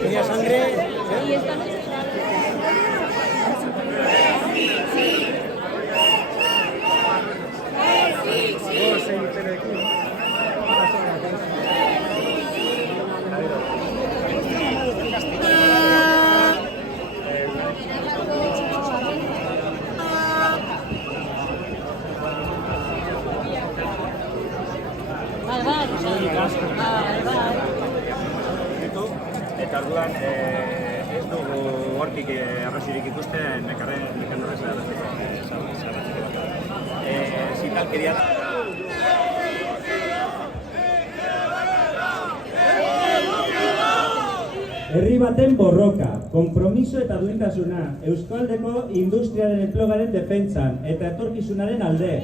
Tenía sangre. Y esta noche. Eta orduan ez dugu hortik arrazirik ikusten mekanizmoa zitalkeria da. Herri baten borroka, konpromiso eta duintasuna, Euskaldeko industriaren enplegaren defentsan eta etorkizunaren alde.